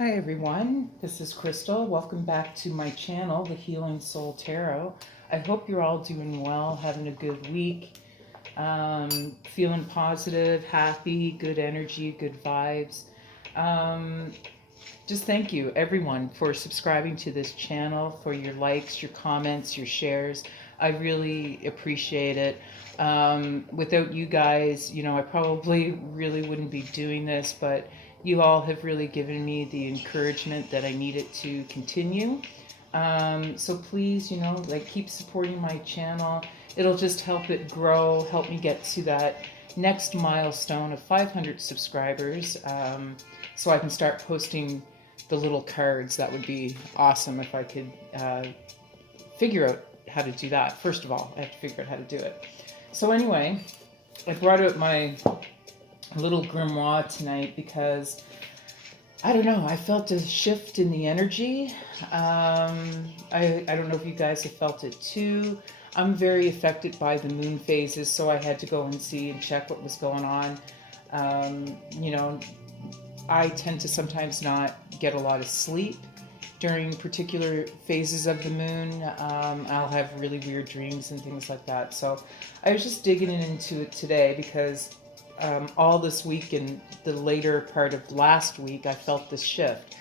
Hi everyone, this is Crystal. Welcome back to my channel, The Healing Soul Tarot. I hope you're all doing well, having a good week, feeling positive, happy, good energy, good vibes. Just thank you everyone for subscribing to this channel, for your likes, your comments, your shares. I really appreciate it. Without you guys, I probably really wouldn't be doing this, but you all have really given me the encouragement that I needed to continue. So please, keep supporting my channel. It'll just help it grow, help me get to that next milestone of 500 subscribers, so I can start posting the little cards. That would be awesome if I could figure out how to do that. First of all, I have to figure out how to do it. So anyway, I brought out my little grimoire tonight because I don't know, I felt a shift in the energy. I don't know if you guys have felt it too. I'm very affected by the moon phases, so I had to go and see and check what was going on. I tend to sometimes not get a lot of sleep during particular phases of the moon. I'll have really weird dreams and things like that. So I was just digging into it today because all this week and the later part of last week, I felt this shift.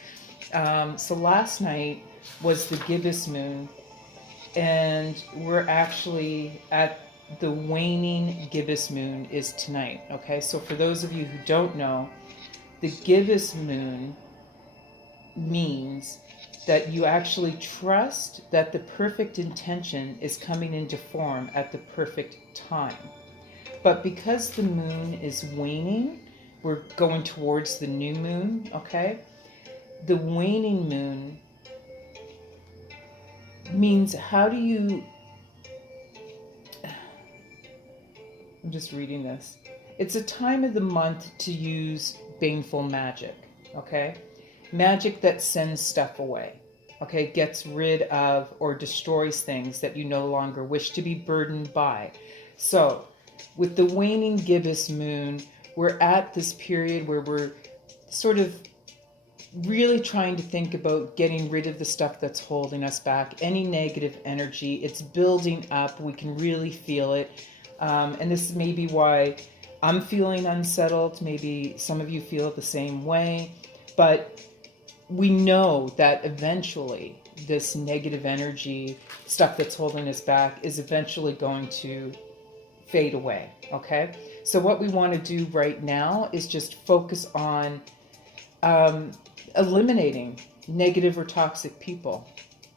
So last night was the gibbous moon, and we're actually at the waning gibbous moon is tonight. Okay, so for those of you who don't know, the gibbous moon means that you actually trust that the perfect intention is coming into form at the perfect time. But because the moon is waning, we're going towards the new moon, okay? The waning moon means how do you... I'm just reading this. It's a time of the month to use baneful magic, okay? Magic that sends stuff away, okay? Gets rid of or destroys things that you no longer wish to be burdened by. So, with the waning gibbous moon, we're at this period where we're sort of really trying to think about getting rid of the stuff that's holding us back, any negative energy. It's building up. We can really feel it. And this may be why I'm feeling unsettled. Maybe some of you feel it the same way. But we know that eventually this negative energy, stuff that's holding us back, is eventually going to fade away, okay? So what we want to do right now is just focus on eliminating negative or toxic people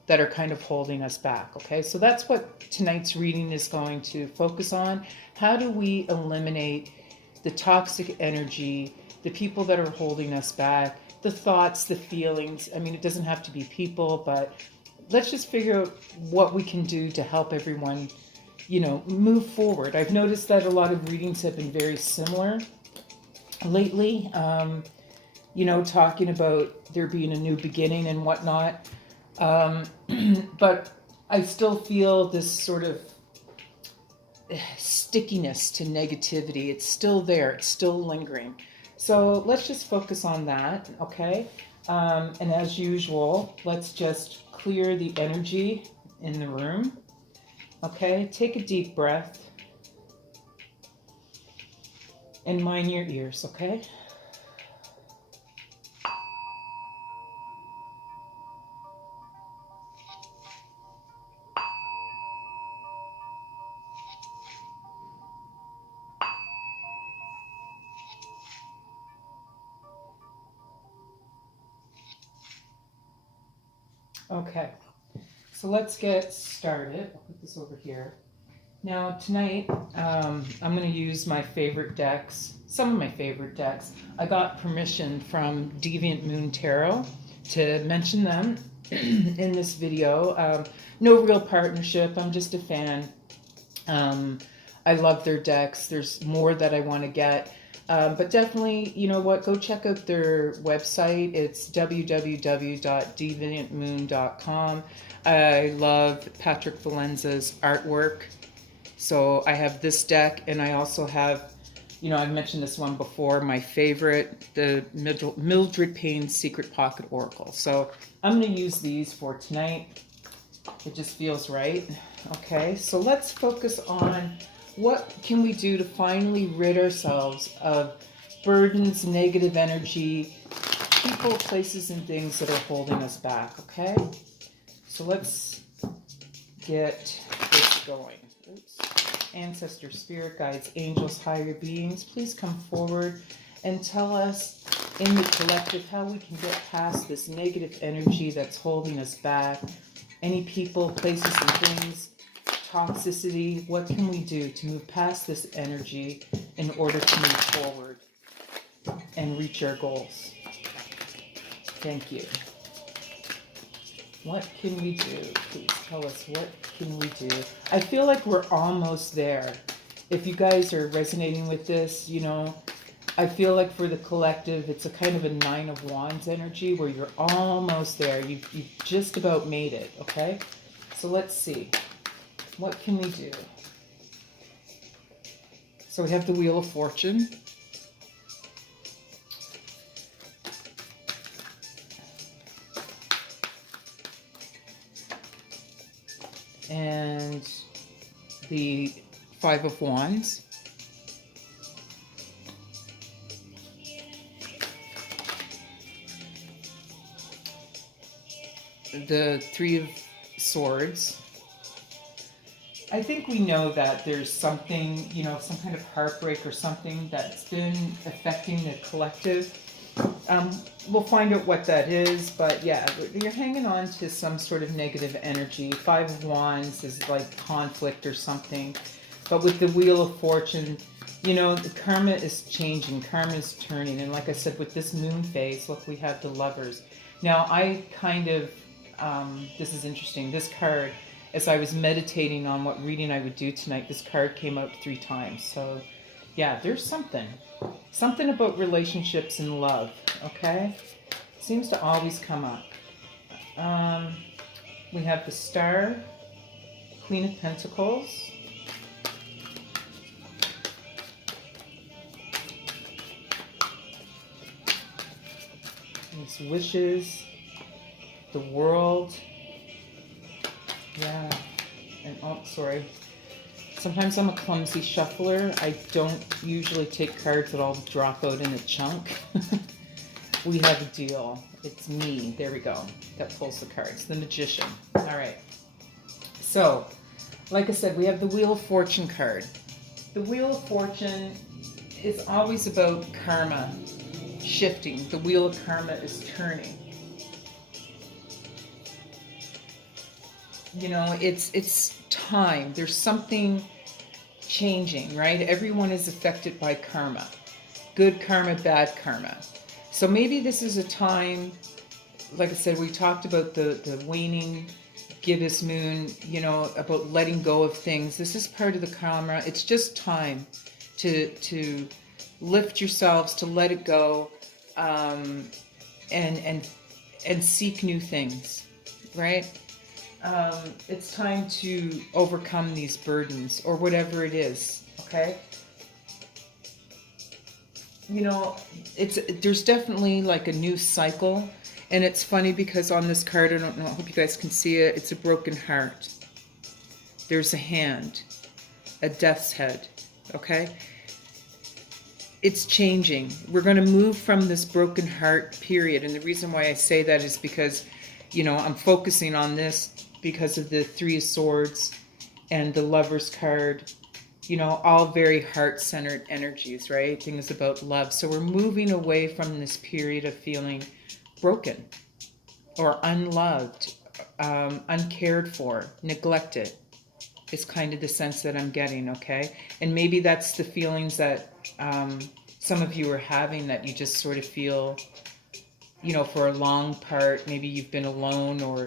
that are kind of holding us back, okay? So that's what tonight's reading is going to focus on. How do we eliminate the toxic energy, the people that are holding us back, the thoughts, the feelings? I mean, it doesn't have to be people, but let's just figure out what we can do to help everyone move forward. I've noticed that a lot of readings have been very similar lately, talking about there being a new beginning and whatnot. But I still feel this sort of stickiness to negativity. It's still there. It's still lingering. So let's just focus on that, okay? And as usual, let's just clear the energy in the room. Okay, take a deep breath and mind your ears, okay? Okay, so let's get started. I'll put this over here. Now tonight, I'm going to use my favorite decks, some of my favorite decks. I got permission from Deviant Moon Tarot to mention them in this video. No real partnership, I'm just a fan. I love their decks. There's more that I want to get. But definitely, you know what, go check out their website. It's www.deviantmoon.com. I love Patrick Valenza's artwork. So I have this deck, and I also have You know, I've mentioned this one before, my favorite, the Mildred Payne's Secret Pocket Oracle. So I'm going to use these for tonight. It just feels right. Okay, so let's focus on what can we do to finally rid ourselves of burdens, negative energy, people, places, and things that are holding us back, okay? So let's get this going. Oops. Ancestors, spirit guides, angels, higher beings, please come forward and tell us in the collective how we can get past this negative energy that's holding us back. Any people, places, and things, toxicity, what can we do to move past this energy in order to move forward and reach our goals? Thank you. What can we do? Please tell us, what can we do? I feel like we're almost there. If you guys are resonating with this, you know, I feel like for the collective, it's a kind of a 9 of Wands energy where you're almost there. You've just about made it, okay? So let's see. What can we do? So we have the Wheel of Fortune. And the 5 of Wands. The 3 of Swords. I think we know that there's something, you know, some kind of heartbreak or something that's been affecting the collective. We'll find out what that is, but yeah, you're hanging on to some sort of negative energy. 5 of Wands is like conflict or something. But with the Wheel of Fortune, you know, the karma is changing, karma is turning. And like I said, with this moon phase, look, we have the Lovers. Now, I kind of, this is interesting, this card, as I was meditating on what reading I would do tonight, this card came out 3 times. So yeah, there's something about relationships and love, okay? Seems to always come up. We have the Star, Queen of Pentacles, these wishes, the World, yeah, and oh, sorry. Sometimes I'm a clumsy shuffler. I don't usually take cards that all drop out in a chunk. We have a deal. It's me. There we go. That pulls the cards. The Magician. All right. So, like I said, we have the Wheel of Fortune card. The Wheel of Fortune is always about karma shifting. The wheel of karma is turning. You know, it's time. There's something changing, right? Everyone is affected by karma. Good karma, bad karma. So maybe this is a time, like I said, we talked about the waning gibbous moon, you know, about letting go of things. This is part of the karma. It's just time to lift yourselves, to let it go, and seek new things, right? It's time to overcome these burdens or whatever it is, okay? You know, there's definitely like a new cycle, and it's funny because on this card, I don't know, I hope you guys can see it, it's a broken heart. There's a hand, a death's head, okay? It's changing. We're going to move from this broken heart period, and the reason why I say that is because, you know, I'm focusing on this because of the 3 of Swords and the Lover's card, you know, all very heart-centered energies, right? Things about love. So we're moving away from this period of feeling broken or unloved, uncared for, neglected is kind of the sense that I'm getting, okay? And maybe that's the feelings that some of you are having, that you just sort of feel, you know, for a long part, maybe you've been alone or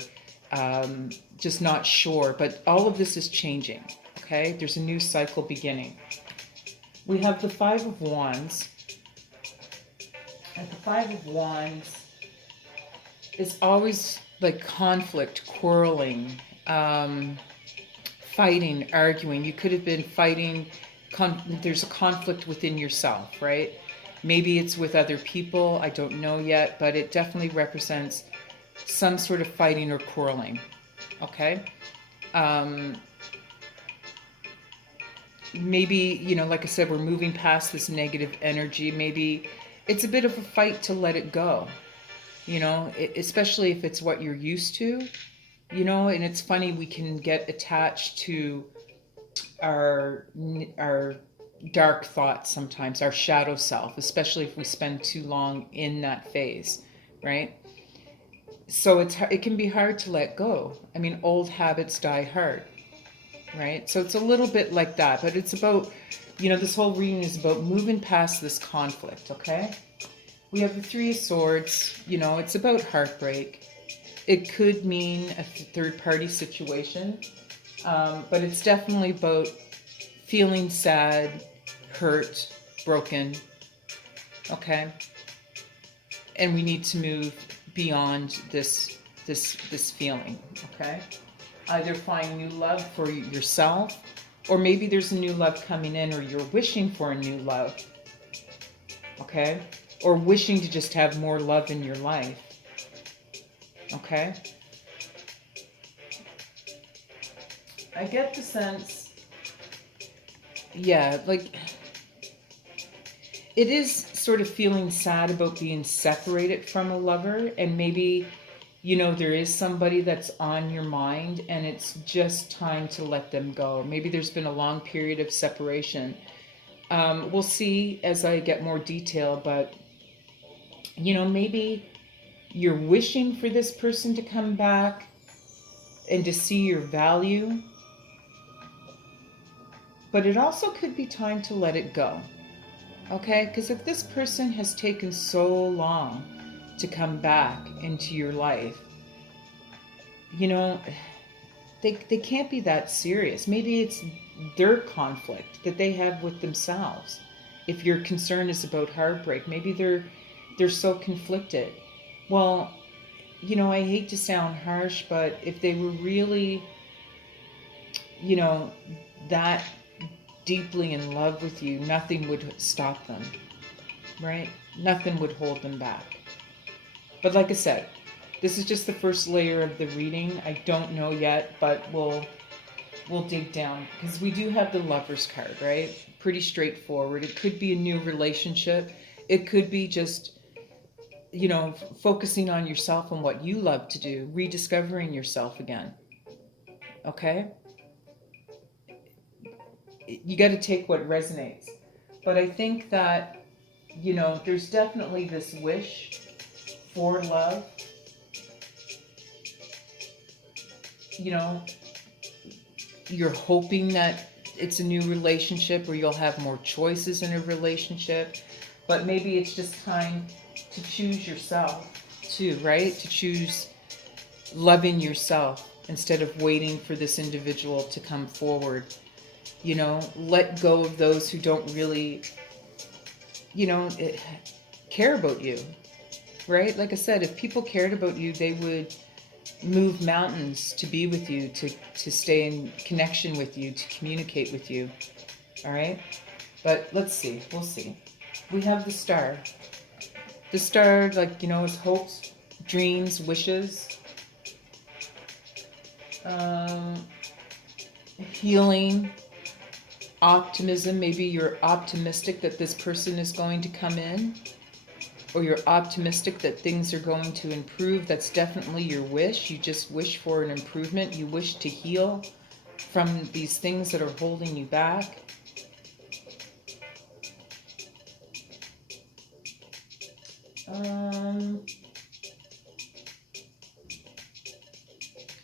just not sure, but all of this is changing, okay? There's a new cycle beginning. We have the 5 of Wands, and the 5 of Wands is always like conflict, quarreling, fighting, arguing. You could have been fighting there's a conflict within yourself, right? Maybe it's with other people, I don't know yet, but it definitely represents some sort of fighting or quarreling, okay? Um, Maybe, like I said, we're moving past this negative energy. Maybe it's a bit of a fight to let it go, especially if it's what you're used to, and it's funny, we can get attached to our dark thoughts sometimes, our shadow self, especially if we spend too long in that phase, right? So it can be hard to let go. I mean, old habits die hard, right? So it's a little bit like that, but it's about, this whole reading is about moving past this conflict, okay? We have the Three of Swords, it's about heartbreak. It could mean a third party situation, but it's definitely about feeling sad, hurt, broken, okay? And we need to move beyond this feeling, okay? Either find new love for yourself, or maybe there's a new love coming in, or you're wishing for a new love, okay? Or wishing to just have more love in your life, okay? I get the sense, yeah, like it is sort of feeling sad about being separated from a lover, and maybe, there is somebody that's on your mind and it's just time to let them go. Maybe there's been a long period of separation. We'll see as I get more detail, but, maybe you're wishing for this person to come back and to see your value, but it also could be time to let it go. Okay? Because if this person has taken so long to come back into your life, they can't be that serious. Maybe it's their conflict that they have with themselves. If your concern is about heartbreak, maybe they're so conflicted. Well, I hate to sound harsh, but if they were really, that deeply in love with you, nothing would stop them, right? Nothing would hold them back. But like I said, this is just the first layer of the reading. I don't know yet, but we'll dig down, because we do have the Lover's card, right? Pretty straightforward. It could be a new relationship. It could be just, focusing on yourself and what you love to do, rediscovering yourself again. Okay? You got to take what resonates. But I think that, there's definitely this wish for love. You're hoping that it's a new relationship, or you'll have more choices in a relationship. But maybe it's just time to choose yourself too, right? To choose loving yourself instead of waiting for this individual to come forward. Let go of those who don't really, care about you, right? Like I said, if people cared about you, they would move mountains to be with you, to stay in connection with you, to communicate with you. All right? But let's see. We'll see. We have the Star. The Star, is hopes, dreams, wishes, healing, optimism. Maybe you're optimistic that this person is going to come in, or you're optimistic that things are going to improve. That's definitely your wish. You just wish for an improvement. You wish to heal from these things that are holding you back.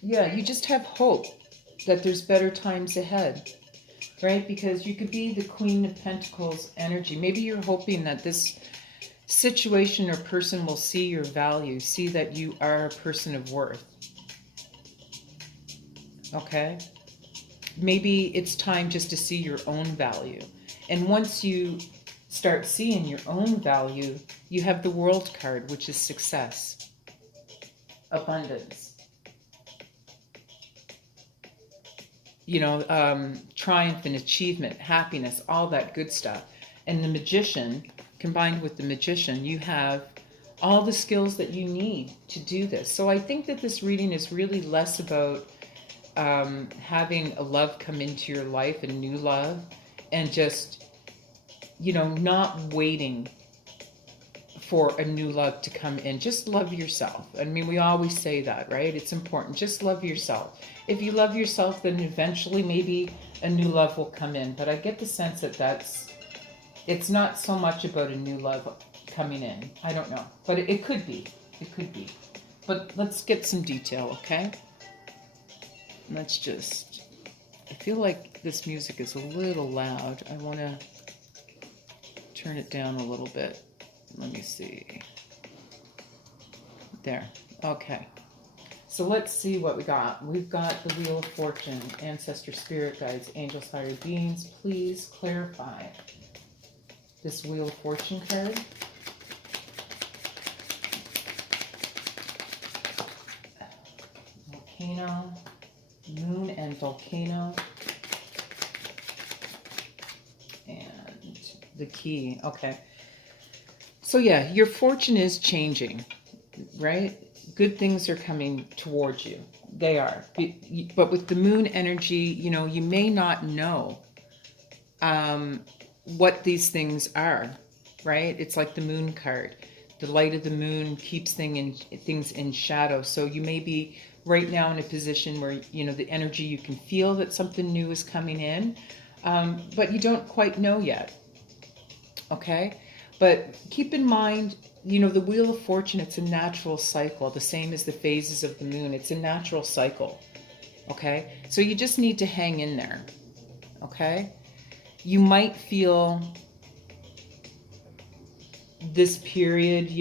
Yeah, you just have hope that there's better times ahead, right? Because you could be the Queen of Pentacles energy. Maybe you're hoping that this situation or person will see your value, see that you are a person of worth. Okay? Maybe it's time just to see your own value. And once you start seeing your own value, you have the World card, which is success, abundance. triumph and achievement, happiness, all that good stuff. And the magician, combined with the magician, you have all the skills that you need to do this. So I think that this reading is really less about having a love come into your life, a new love, and just, not waiting for a new love to come in. Just love yourself. I mean, we always say that, right? It's important. Just love yourself. If you love yourself, then eventually maybe a new love will come in. But I get the sense that it's not so much about a new love coming in. I don't know. But it could be. It could be. But let's get some detail, okay? Let's just... I feel like this music is a little loud. I want to turn it down a little bit. Let me see. There. Okay. So let's see what we got. We've got the Wheel of Fortune, ancestor, spirit guides, angels, higher beings. Please clarify this Wheel of Fortune card. Volcano, moon and volcano. And the key. Okay. So yeah, your fortune is changing, right? Good things are coming towards you. They are. But with the moon energy, you may not know what these things are, right? It's like the moon card. The light of the moon keeps things in shadow. So you may be right now in a position where, the energy, you can feel that something new is coming in, but you don't quite know yet, okay? But keep in mind, the Wheel of Fortune, it's a natural cycle, the same as the phases of the moon. It's a natural cycle, okay? So you just need to hang in there, okay? You might feel this period,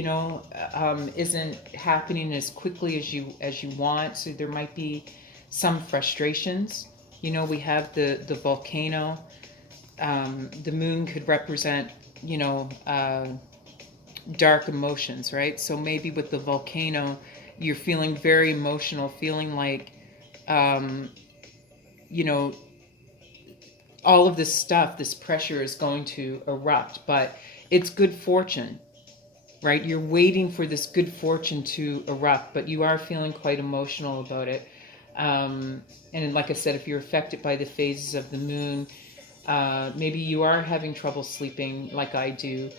isn't happening as quickly as you want. So there might be some frustrations. We have the volcano. The moon could represent, dark emotions, right? So maybe with the volcano, you're feeling very emotional, feeling like, all of this stuff, this pressure is going to erupt, but it's good fortune, right? You're waiting for this good fortune to erupt, but you are feeling quite emotional about it. And like I said, if you're affected by the phases of the moon, maybe you are having trouble sleeping like I do.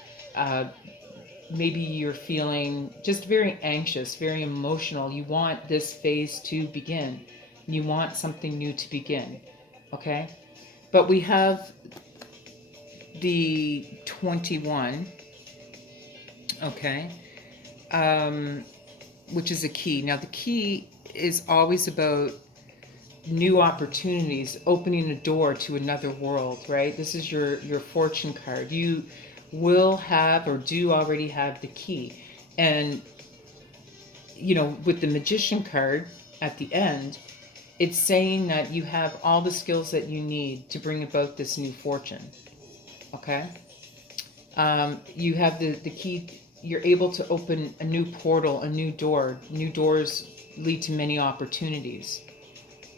Maybe you're feeling just very anxious, very emotional. You want this phase to begin. You want something new to begin, okay? But we have the 21, okay, which is a key. Now, the key is always about new opportunities, opening a door to another world, right? This is your fortune card. You will have or do already have the key. And, with the magician card at the end, it's saying that you have all the skills that you need to bring about this new fortune, okay? You have the key. You're able to open a new portal, a new door. New doors lead to many opportunities,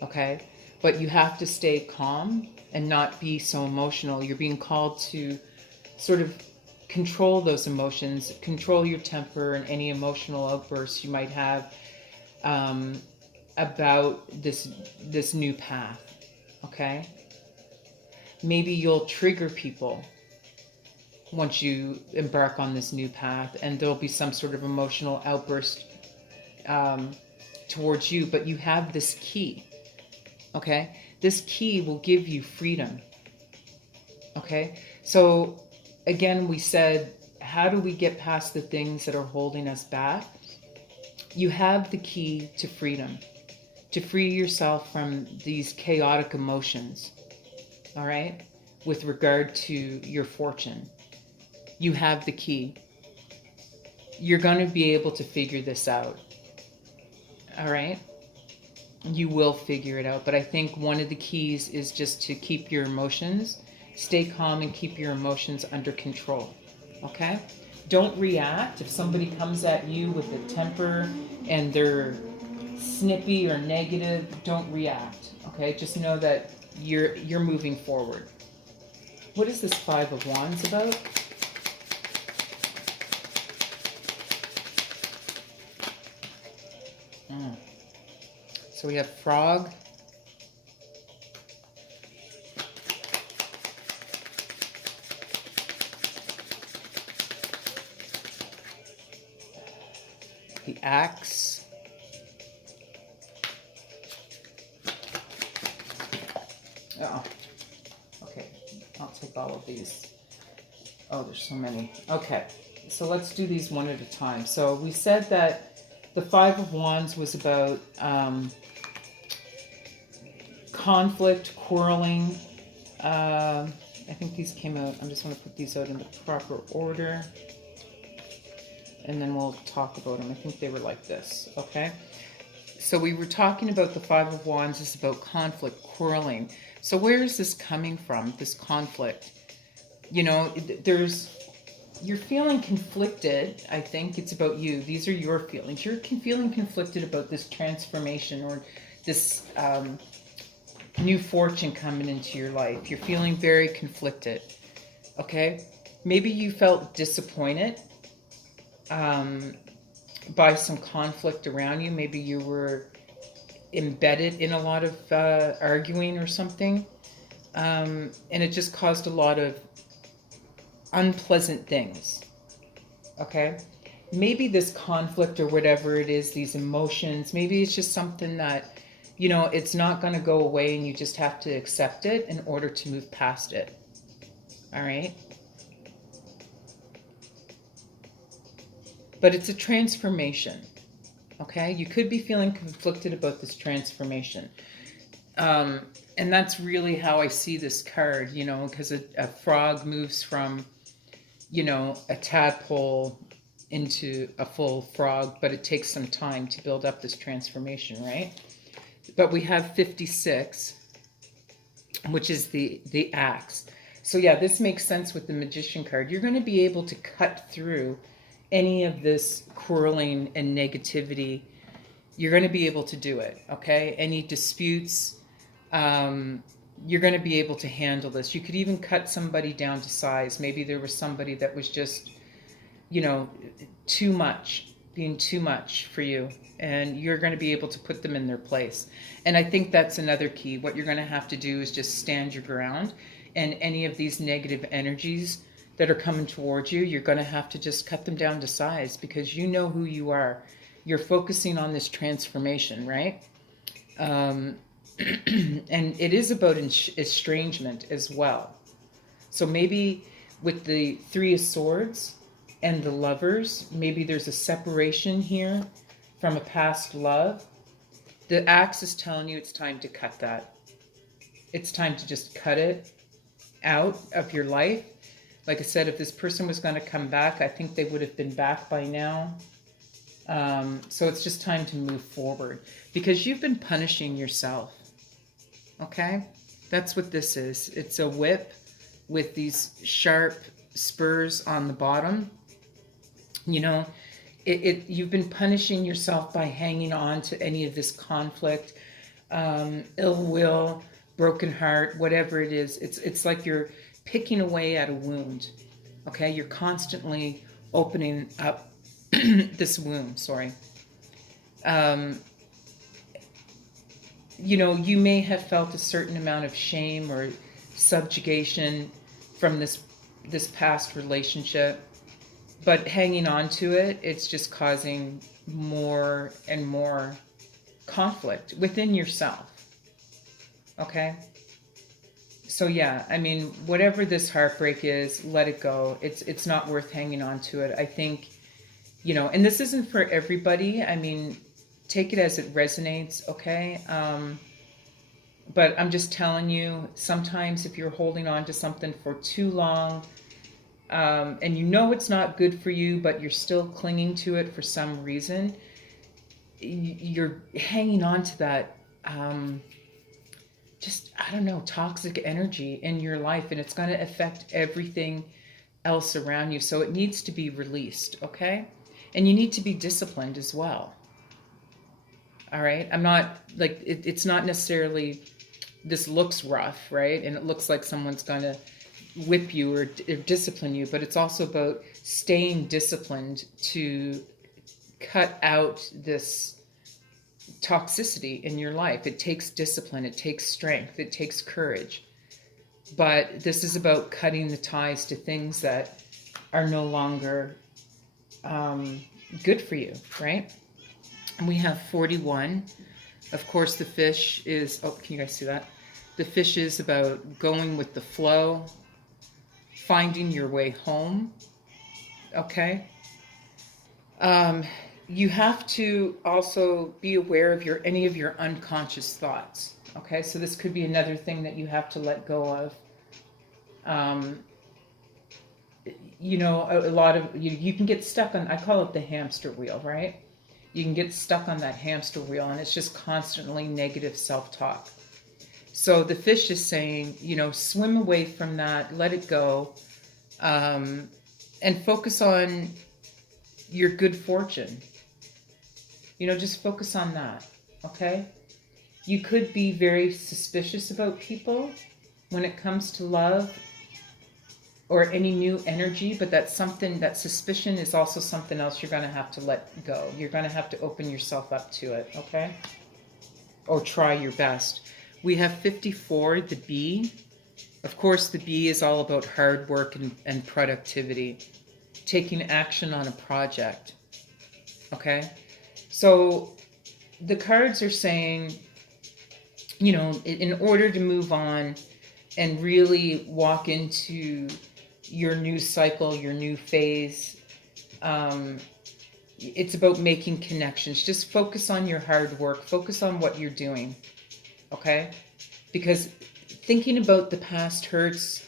okay? But you have to stay calm and not be so emotional. You're being called to sort of control those emotions, control your temper and any emotional outbursts you might have about this new path, okay? Maybe you'll trigger people once you embark on this new path, and there'll be some sort of emotional outburst towards you, but you have this key, okay? This key will give you freedom, okay? So again, we said, how do we get past the things that are holding us back? You have the key to freedom, to free yourself from these chaotic emotions, all right? With regard to your fortune, you have the key. You're going to be able to figure this out, all right? You will figure it out, but I think one of the keys is just to keep your emotions, stay calm and keep your emotions under control, okay? Don't react. If somebody comes at you with a temper and they're snippy or negative, don't react. Okay, just know that you're moving forward. What is this Five of Wands about? So we have frog. The axe. Oh, okay. I'll take all of these. Oh, there's so many. Okay, so let's do these one at a time. So we said that the Five of Wands was about conflict, quarreling. I think these came out. I'm just going to put these out in the proper order. And then we'll talk about them. I think they were like this, okay? So we were talking about the Five of Wands is about conflict, quarreling. So where is this coming from, this conflict? You know, you're feeling conflicted. I think it's about you. These are your feelings. You're feeling conflicted about this transformation or this new fortune coming into your life. You're feeling very conflicted, okay? Maybe you felt disappointed by some conflict around you. Maybe you were embedded in a lot of arguing or something, and it just caused a lot of unpleasant things. Okay, maybe this conflict or whatever it is, these emotions, maybe it's just something that, you know, it's not going to go away and you just have to accept it in order to move past it. All right. But it's a transformation, okay? You could be feeling conflicted about this transformation. And that's really how I see this card, you know, because a frog moves from, you know, a tadpole into a full frog, but it takes some time to build up this transformation, right? But we have 56, which is the axe. So yeah, this makes sense with the Magician card. You're going to be able to cut through any of this quarreling and negativity. You're going to be able to do it, okay? Any disputes, you're going to be able to handle this. You could even cut somebody down to size. Maybe there was somebody that was just, you know, too much, being too much for you, and you're going to be able to put them in their place. And I think that's another key. What you're going to have to do is just stand your ground, and any of these negative energies that are coming towards you, you're going to have to just cut them down to size, because you know who you are. You're focusing on this transformation, right? And it is about estrangement as well. So maybe with the Three of Swords and the Lovers, maybe there's a separation here from a past love. The axe is telling you it's time to cut that. It's time to just cut it out of your life. Like I said, if this person was going to come back, I think they would have been back by now. So it's just time to move forward, because you've been punishing yourself. Okay? That's what this is. It's a whip with these sharp spurs on the bottom. You know, you've been punishing yourself by hanging on to any of this conflict, ill will, broken heart, whatever it is. It's like you're picking away at a wound. Okay? You're constantly opening up this wound, sorry. You know, you may have felt a certain amount of shame or subjugation from this past relationship, but hanging on to it, it's just causing more and more conflict within yourself. Okay? So yeah, I mean, whatever this heartbreak is, let it go. It's not worth hanging on to it. I think, you know, and this isn't for everybody. I mean, take it as it resonates, okay? But I'm just telling you, sometimes if you're holding on to something for too long, and you know it's not good for you, but you're still clinging to it for some reason, you're hanging on to that, just, I don't know, toxic energy in your life, and it's going to affect everything else around you. So it needs to be released, okay? And you need to be disciplined as well. All right. I'm not like, it's not necessarily, this looks rough, right? And it looks like someone's going to whip you or discipline you, but it's also about staying disciplined to cut out this toxicity in your life. It takes discipline, it takes strength, it takes courage. But this is about cutting the ties to things that are no longer good for you, right? And we have 41. Of course, the fish is, oh, can you guys see that? The fish is about going with the flow, finding your way home, okay? You have to also be aware of any of your unconscious thoughts, okay? So this could be another thing that you have to let go of. You know, a lot of, you can get stuck on, I call it the hamster wheel, right? You can get stuck on that hamster wheel, and it's just constantly negative self-talk. So the fish is saying, you know, swim away from that, let it go, and focus on your good fortune. You know, just focus on that, okay? You could be very suspicious about people when it comes to love or any new energy, but that's something, that suspicion is also something else you're going to have to let go. You're going to have to open yourself up to it, okay? Or try your best. We have 54, the bee. Of course, the bee is all about hard work and productivity, taking action on a project, okay? So the cards are saying, you know, in order to move on and really walk into your new cycle, your new phase, it's about making connections. Just focus on your hard work. Focus on what you're doing, okay? Because thinking about the past hurts,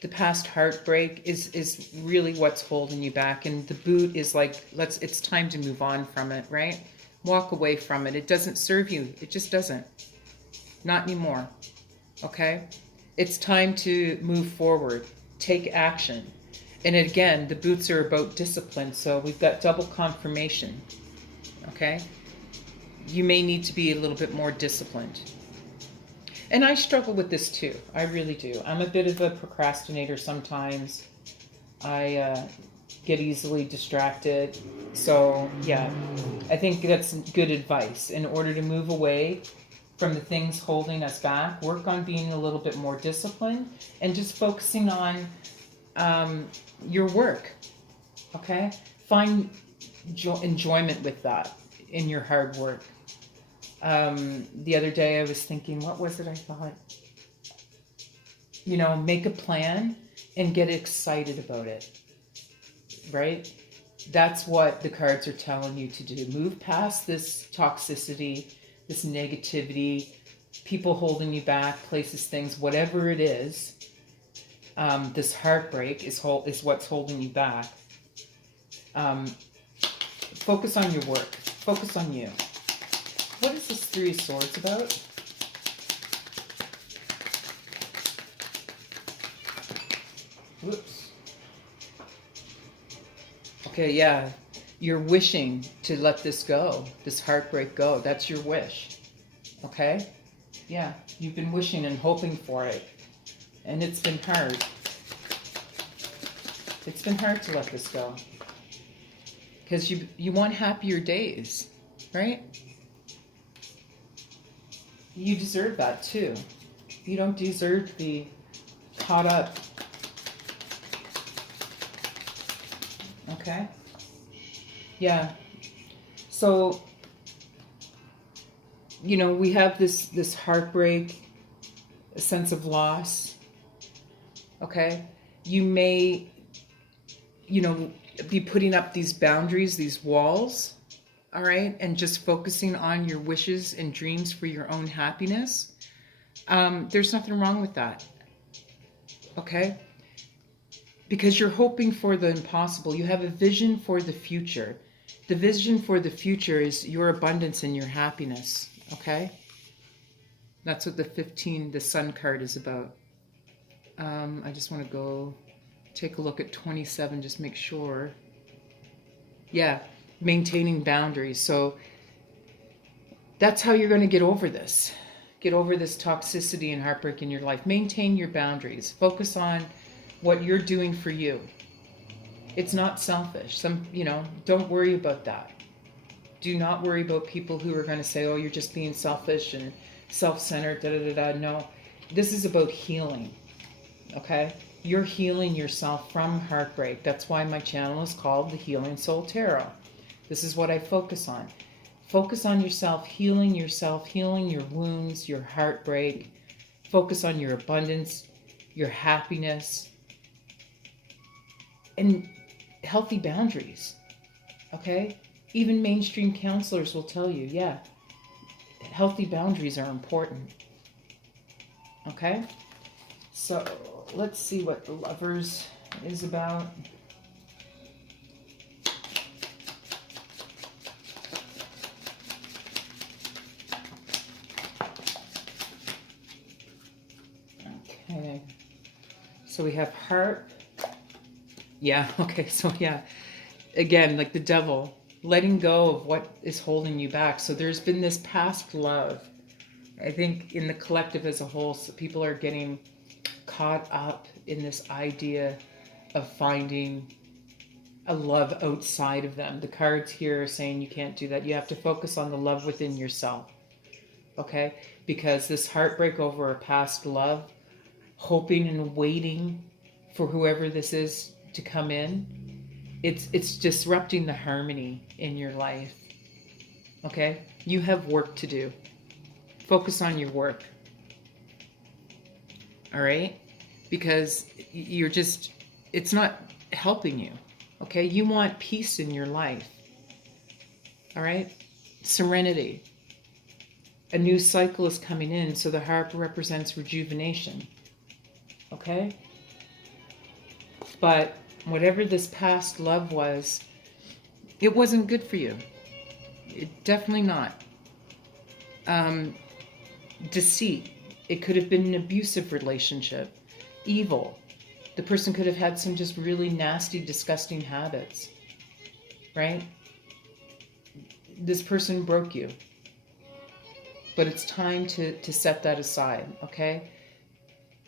the past heartbreak is really what's holding you back. And the boot is like, it's time to move on from it, right? Walk away from it. It doesn't serve you. It just doesn't. Not anymore, okay? It's time to move forward. Take action. And again, the boots are about discipline, so we've got double confirmation, okay? You may need to be a little bit more disciplined. And I struggle with this too. I really do. I'm a bit of a procrastinator sometimes. I get easily distracted. So, yeah, I think that's good advice. In order to move away from the things holding us back, work on being a little bit more disciplined and just focusing on your work, okay? Find enjoyment with that in your hard work. The other day I was thinking, what was it I thought? You know, make a plan and get excited about it, right? That's what the cards are telling you to do. Move past this toxicity, this negativity, people holding you back, places, things, whatever it is. This heartbreak is what's holding you back. Focus on your work. Focus on you. What is this Three of Swords about? Whoops. Okay, yeah. You're wishing to let this go, this heartbreak go. That's your wish. Okay? Yeah, you've been wishing and hoping for it. And it's been hard. It's been hard to let this go. Because you want happier days, right? You deserve that too. You don't deserve to be caught up. Okay? Yeah. So, you know, we have this heartbreak, a sense of loss. Okay? You may, you know, be putting up these boundaries, these walls, all right? And just focusing on your wishes and dreams for your own happiness. There's nothing wrong with that. Okay? Because you're hoping for the impossible. You have a vision for the future. The vision for the future is your abundance and your happiness. Okay? That's what the 15, the Sun card is about. I just want to go take a look at 27, just make sure. Yeah, maintaining boundaries. So That's how you're going to get over this. Get over this toxicity and heartbreak in your life. Maintain your boundaries. Focus on what you're doing for you. It's not selfish. Don't worry about that. Do not worry about people who are going to say, oh, you're just being selfish and self-centered, da da da da. No, this is about healing, okay? You're healing yourself from heartbreak. That's why my channel is called The Healing Soul Tarot. This is what I focus on. Focus on yourself, healing your wounds, your heartbreak. Focus on your abundance, your happiness, and healthy boundaries, okay? Even mainstream counselors will tell you, yeah, healthy boundaries are important, okay? So let's see what the Lovers is about. Okay, so we have heart. Yeah, okay, so yeah, again, like the devil, letting go of what is holding you back. So there's been this past love. I think in the collective as a whole, so people are getting caught up in this idea of finding a love outside of them. The cards here are saying you can't do that. You have to focus on the love within yourself, okay? Because this heartbreak over a past love, hoping and waiting for whoever this is to come in, it's disrupting the harmony in your life, okay? You have work to do. Focus on your work, all right? Because it's not helping you, okay? You want peace in your life, all right? Serenity. A new cycle is coming in, so the harp represents rejuvenation, okay? But whatever this past love was, it wasn't good for you. Definitely not. Deceit. It could have been an abusive relationship. Evil. The person could have had some just really nasty, disgusting habits, right? This person broke you. But it's time to set that aside, okay?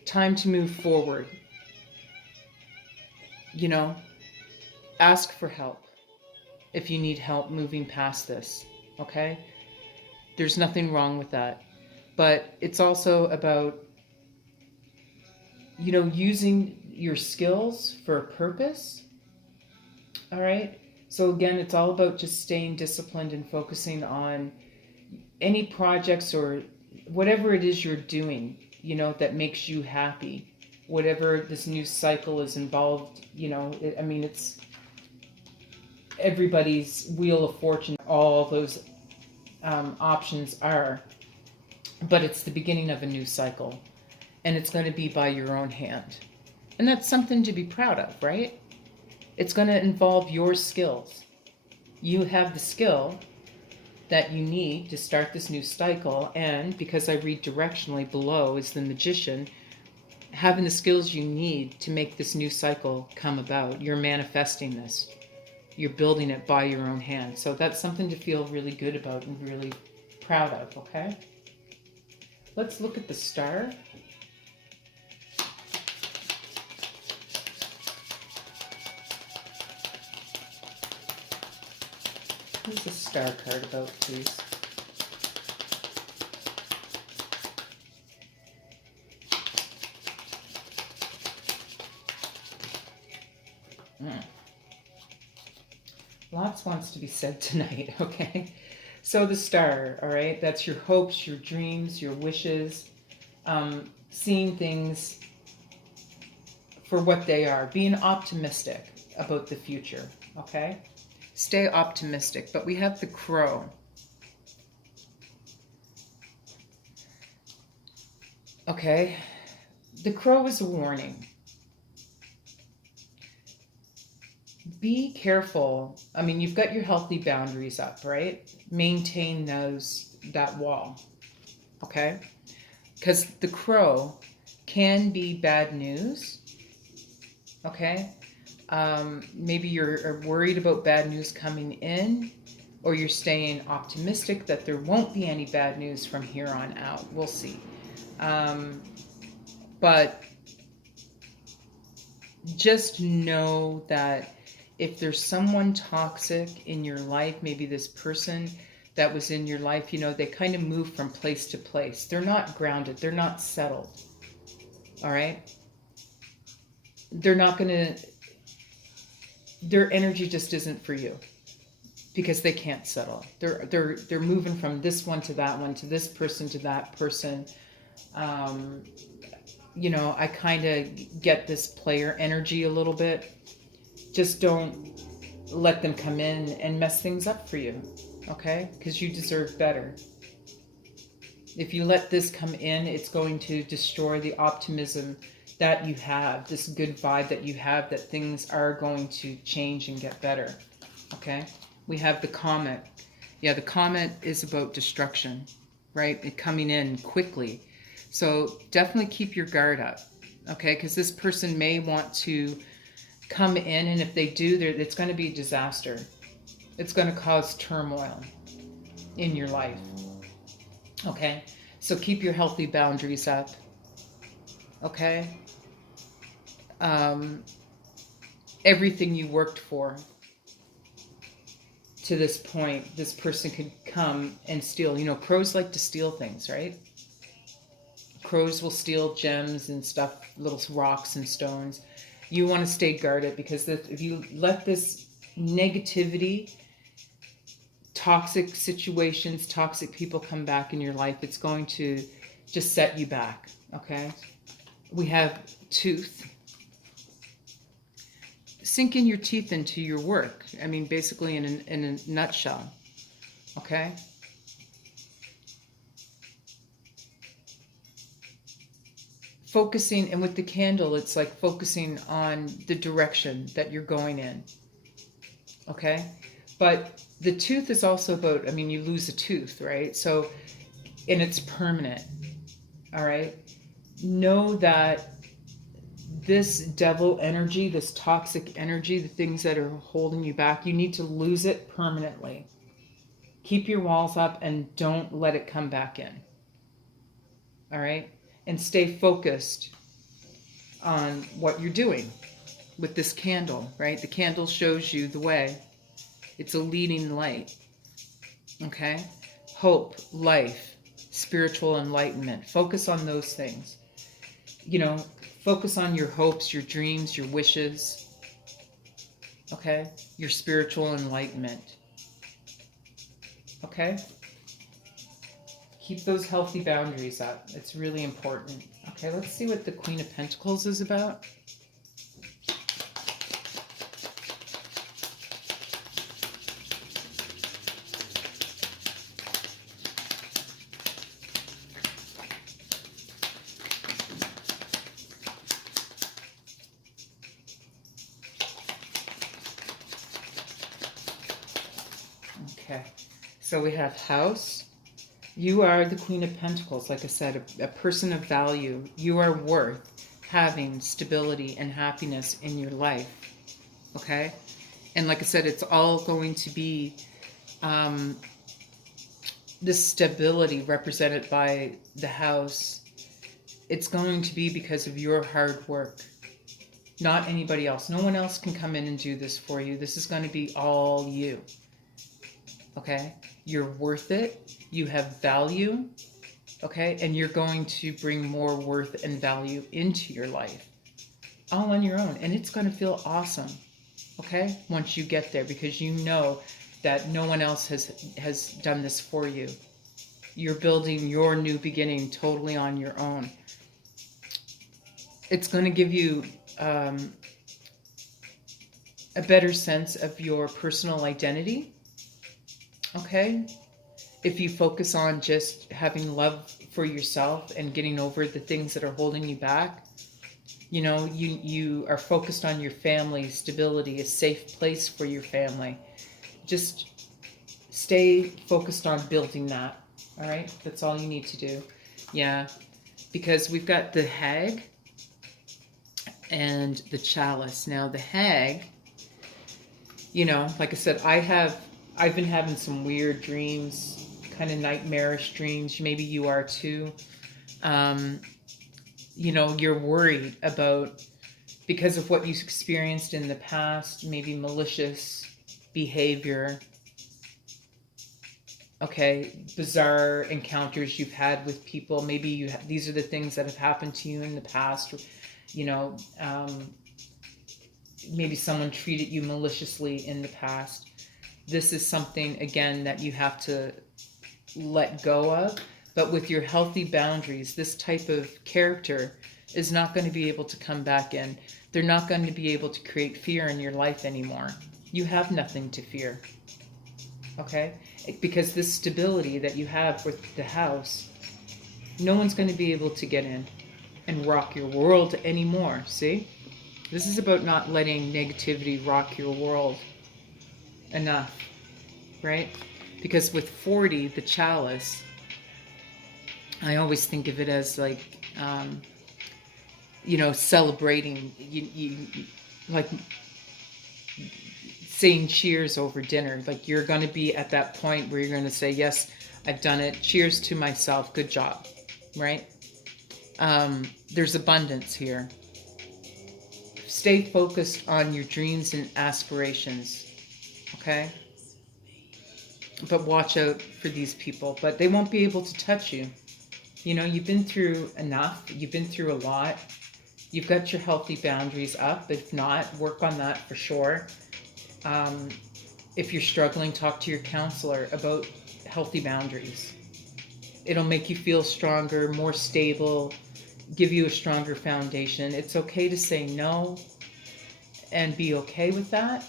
Time to move forward. Ask for help if you need help moving past this, okay? There's nothing wrong with that. But it's also about, using your skills for a purpose, all right? So again, it's all about just staying disciplined and focusing on any projects or whatever it is you're doing, that makes you happy. Whatever this new cycle is involved, it's everybody's wheel of fortune, all those options are. But it's the beginning of a new cycle. And it's going to be by your own hand. And that's something to be proud of, right? It's going to involve your skills. You have the skill that you need to start this new cycle. And because I read directionally below is the Magician, having the skills you need to make this new cycle come about. You're manifesting this. You're building it by your own hand. So that's something to feel really good about and really proud of, okay? Let's look at the Star. What's the Star card about, please? Lots wants to be said tonight, okay? So the Star, all right, that's your hopes, your dreams, your wishes, seeing things for what they are, being optimistic about the future, okay? Stay optimistic. But we have the Crow. Okay, the Crow is a warning. Be careful. I mean, you've got your healthy boundaries up, right? Maintain that wall, okay? Because the Crow can be bad news, okay? Maybe you're worried about bad news coming in, or you're staying optimistic that there won't be any bad news from here on out. We'll see. But just know that if there's someone toxic in your life, maybe this person that was in your life, they kind of move from place to place. They're not grounded. They're not settled. All right? They're not going to, their energy just isn't for you because they can't settle. They're moving from this one to that one, to this person to that person. I kind of get this player energy a little bit. Just don't let them come in and mess things up for you, okay? Because you deserve better. If you let this come in, it's going to destroy the optimism that you have, this good vibe that you have, that things are going to change and get better, okay? We have the comet. Yeah, the comet is about destruction, right? It coming in quickly. So definitely keep your guard up, okay? Because this person may want to come in, and if they do, it's going to be a disaster. It's going to cause turmoil in your life, okay? So keep your healthy boundaries up, okay? Everything you worked for to this point, this person could come and steal. Crows like to steal things, right? Crows will steal gems and stuff, little rocks and stones. You want to stay guarded, because if you let this negativity, toxic situations, toxic people come back in your life, it's going to just set you back, okay? We have tooth. Sink in your teeth into your work. I mean, basically in a nutshell, okay? Focusing, and with the candle, it's like focusing on the direction that you're going in, okay? But the tooth is also about, you lose a tooth, right? So, and it's permanent, all right? Know that this devil energy, this toxic energy, the things that are holding you back, you need to lose it permanently. Keep your walls up and don't let it come back in, all right? And stay focused on what you're doing with this candle, right? The candle shows you the way. It's a leading light, okay? Hope, life, spiritual enlightenment. Focus on those things. Focus on your hopes, your dreams, your wishes, okay? Your spiritual enlightenment, okay? Keep those healthy boundaries up. It's really important. Okay, let's see what the Queen of Pentacles is about. Okay, so we have House. You are the Queen of Pentacles, like I said, a person of value. You are worth having stability and happiness in your life, okay? And like I said, it's all going to be this stability represented by the house. It's going to be because of your hard work, not anybody else. No one else can come in and do this for you. This is going to be all you, okay? You're worth it. You have value, okay? And you're going to bring more worth and value into your life, all on your own. And it's going to feel awesome, okay? Once you get there, because you know that no one else has done this for you. You're building your new beginning totally on your own. It's going to give you a better sense of your personal identity, okay? If you focus on just having love for yourself and getting over the things that are holding you back, you are focused on your family, stability, a safe place for your family. Just stay focused on building that, all right? That's all you need to do. Yeah, because we've got the Hag and the Chalice. Now, the Hag, like I said, I I've been having some weird dreams, kind of nightmarish dreams. Maybe you are too. Um, you know, you're worried about, because of what you experienced in the past, maybe malicious behavior, okay, bizarre encounters you've had with people. Maybe these are the things that have happened to you in the past. You know, maybe someone treated you maliciously in the past. This is something, again, that you have to let go of. But with your healthy boundaries, this type of character is not going to be able to come back in. They're not going to be able to create fear in your life anymore. You have nothing to fear. Okay? Because this stability that you have with the house, no one's going to be able to get in and rock your world anymore. See? This is about not letting negativity rock your world enough, right? Because with 40, the chalice, I always think of it as like, you know, celebrating, you like saying cheers over dinner. Like you're going to be at that point where you're going to say, yes, I've done it. Cheers to myself. Good job, right? There's abundance here. Stay focused on your dreams and aspirations, okay? But watch out for these people. But they won't be able to touch you. You know, you've been through enough. You've been through a lot. You've got your healthy boundaries up. If not, work on that for sure. If you're struggling, talk to your counselor about healthy boundaries. It'll make you feel stronger, more stable, give you a stronger foundation. It's okay to say no and be okay with that.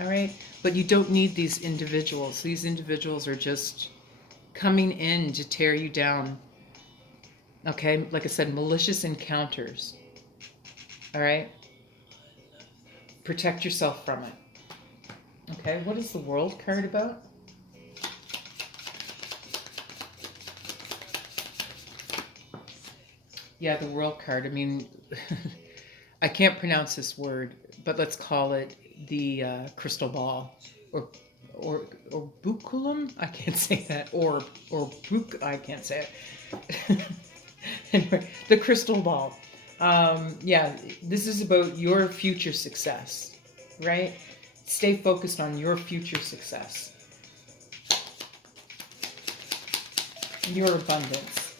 All right? But you don't need these individuals. These individuals are just coming in to tear you down. Okay? Like I said, malicious encounters. All right? Protect yourself from it. Okay? What is the World card about? Yeah, the World card. I mean, I can't pronounce this word, but let's call it the crystal ball, or buculum. I can't say that. Or I can't say it. Anyway, the crystal ball. Yeah, this is about your future success, right? Stay focused on your future success, your abundance.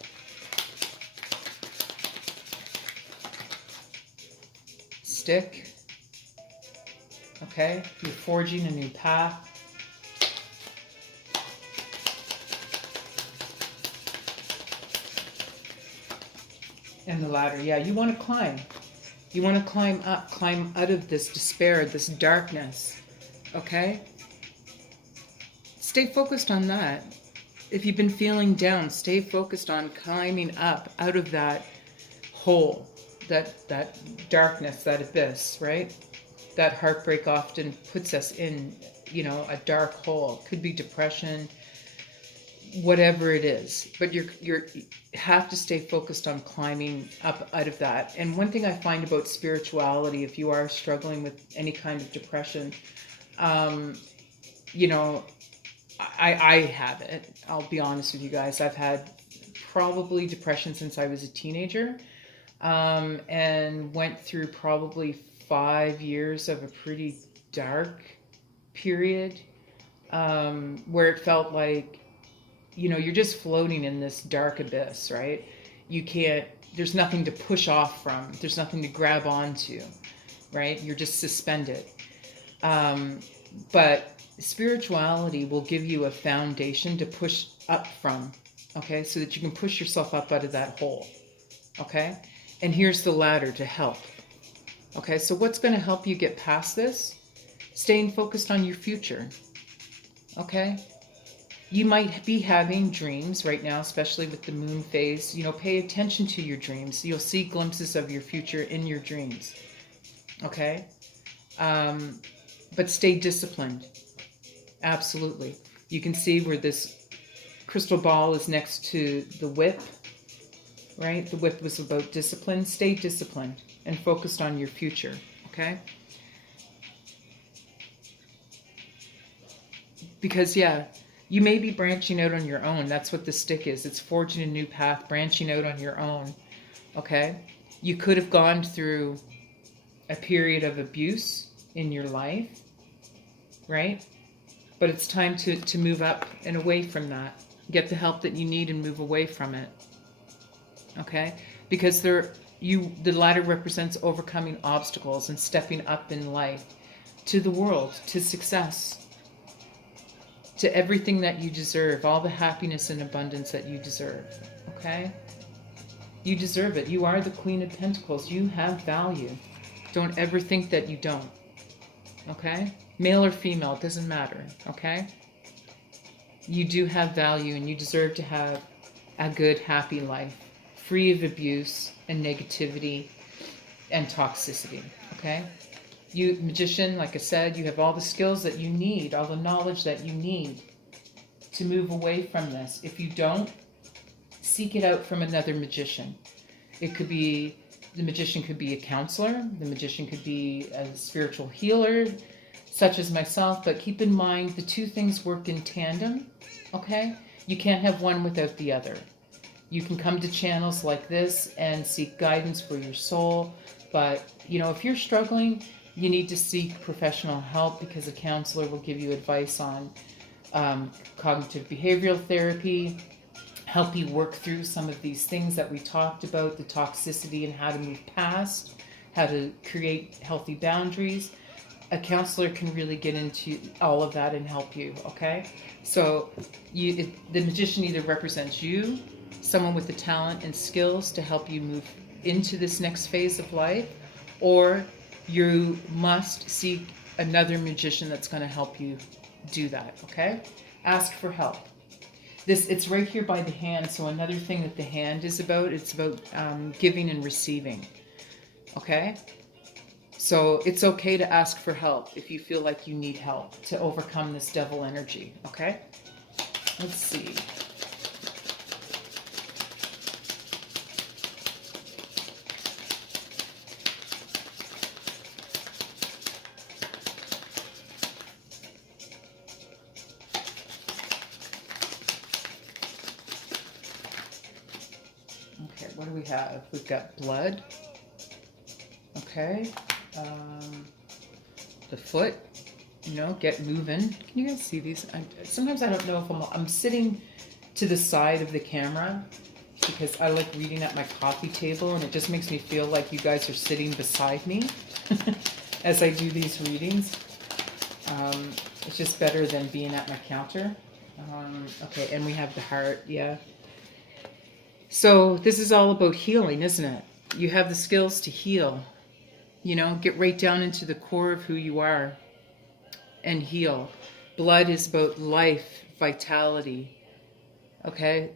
Stick. Okay, you're forging a new path. And the ladder, yeah, you want to climb. You want to climb up, climb out of this despair, this darkness. Okay? Stay focused on that. If you've been feeling down, stay focused on climbing up out of that hole, that darkness, that abyss, right? That heartbreak often puts us in, you know, a dark hole. Could be depression, whatever it is, but you have to stay focused on climbing up out of that. And one thing I find about spirituality, if you are struggling with any kind of depression, you know, I have it. I'll be honest with you guys. I've had probably depression since I was a teenager, and went through probably 5 years of a pretty dark period, where it felt like, you know, you're just floating in this dark abyss, right? You can't, there's nothing to push off from. There's nothing to grab onto, right? You're just suspended. But spirituality will give you a foundation to push up from, okay? So that you can push yourself up out of that hole, okay? And here's the ladder to help. Okay, so what's going to help you get past this? Staying focused on your future, okay? You might be having dreams right now, especially with the moon phase. You know, pay attention to your dreams. You'll see glimpses of your future in your dreams. Okay? But stay disciplined. Absolutely. You can see where this crystal ball is next to the whip, right? The whip was about discipline. Stay disciplined and focused on your future. Okay? Because, yeah, you may be branching out on your own. That's what the stick is. It's forging a new path, branching out on your own. Okay? You could have gone through a period of abuse in your life, right? But it's time to move up and away from that. Get the help that you need and move away from it. Okay? Because the ladder represents overcoming obstacles and stepping up in life to the world, to success, to everything that you deserve, all the happiness and abundance that you deserve. Okay? You deserve it. You are the Queen of Pentacles. You have value. Don't ever think that you don't. Okay? Male or female, it doesn't matter. Okay? You do have value and you deserve to have a good, happy life, free of abuse and negativity and toxicity. Okay? You, magician, like I said, you have all the skills that you need, all the knowledge that you need to move away from this. If you don't, seek it out from another magician. It could be, the magician could be a counselor, the magician could be a spiritual healer, such as myself, but keep in mind the two things work in tandem, okay? You can't have one without the other. You can come to channels like this and seek guidance for your soul, but, if you're struggling, you need to seek professional help, because a counselor will give you advice on cognitive behavioral therapy, help you work through some of these things that we talked about, the toxicity and how to move past, how to create healthy boundaries. A counselor can really get into all of that and help you, okay? So the magician either represents you, someone with the talent and skills to help you move into this next phase of life, or you must seek another magician that's going to help you do that, okay? Ask for help. It's right here by the hand, so another thing that the hand is about, it's about giving and receiving, okay? So it's okay to ask for help if you feel like you need help to overcome this devil energy, okay? Let's see. Okay, what do we have? We've got blood. Okay. The foot. Get moving. Can you guys see these? Sometimes I don't know if I'm sitting to the side of the camera because I like reading at my coffee table, and it just makes me feel like you guys are sitting beside me as I do these readings. It's just better than being at my counter. Okay, and we have the heart, yeah. So this is all about healing, isn't it? You have the skills to heal. Get right down into the core of who you are and heal. Blood is about life, vitality, okay?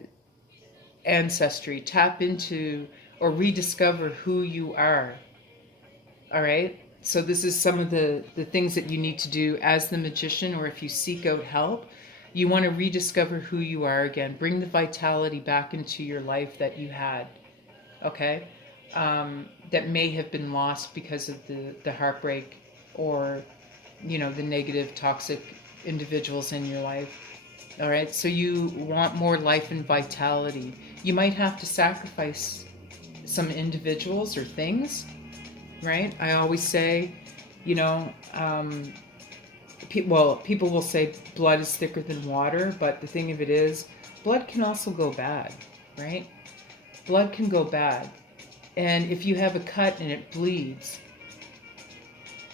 Ancestry. Tap into or rediscover who you are, all right? So this is some of the things that you need to do as the magician, or if you seek out help, you want to rediscover who you are again. Bring the vitality back into your life that you had, okay? That may have been lost because of the heartbreak or, the negative, toxic individuals in your life. All right, so you want more life and vitality. You might have to sacrifice some individuals or things, right? I always say, people will say blood is thicker than water, but the thing of it is, blood can also go bad, right? Blood can go bad. And if you have a cut and it bleeds,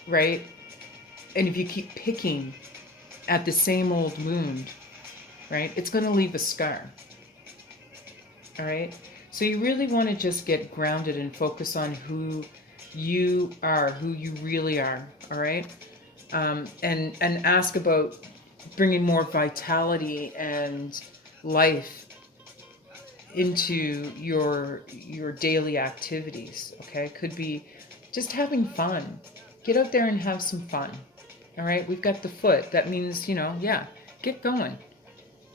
right? And if you keep picking at the same old wound, right? It's going to leave a scar. All right? So you really want to just get grounded and focus on who you are, who you really are. All right? And ask about bringing more vitality and life into your daily activities, okay? Could be just having fun. Get out there and have some fun, all right? We've got the foot. That means, get going.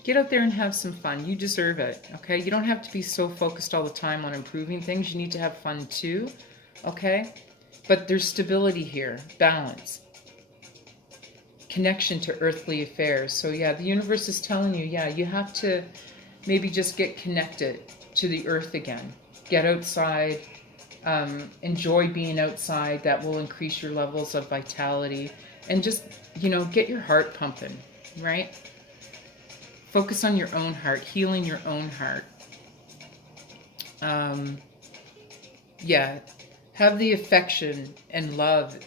Get out there and have some fun. You deserve it, okay? You don't have to be so focused all the time on improving things. You need to have fun too, okay? But there's stability here, balance. connection to earthly affairs. So yeah, the universe is telling you, yeah, you have to maybe just get connected to the earth again. Get outside, enjoy being outside. That will increase your levels of vitality. And just, get your heart pumping, right? Focus on your own heart, healing your own heart. Yeah, have the affection and love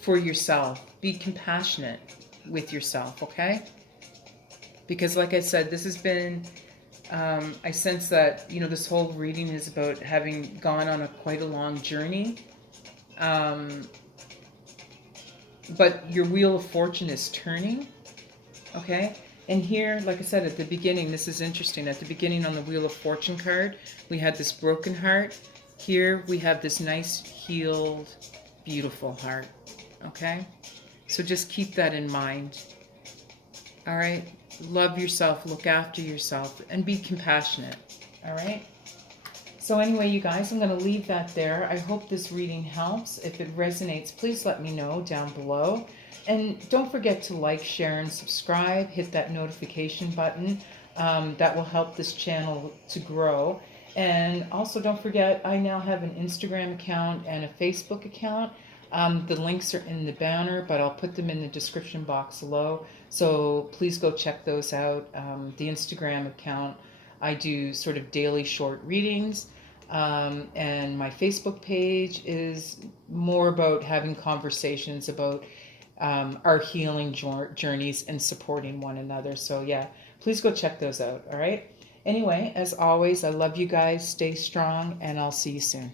for yourself. Be compassionate with yourself, okay? Because like I said, this has been, I sense that, this whole reading is about having gone on quite a long journey. But your wheel of fortune is turning, okay? And here, like I said, at the beginning, this is interesting. At the beginning on the Wheel of Fortune card, we had this broken heart. Here we have this nice, healed, beautiful heart, okay? So just keep that in mind, all right? Love yourself, look after yourself, and be compassionate, all right? So anyway, you guys, I'm going to leave that there. I hope this reading helps. If it resonates, please let me know down below. And don't forget to like, share, and subscribe. Hit that notification button. That will help this channel to grow. And also don't forget, I now have an Instagram account and a Facebook account. The links are in the banner, but I'll put them in the description box below. So please go check those out. The Instagram account, I do sort of daily short readings. And my Facebook page is more about having conversations about our healing journeys and supporting one another. So yeah, please go check those out. All right. Anyway, as always, I love you guys. Stay strong, and I'll see you soon.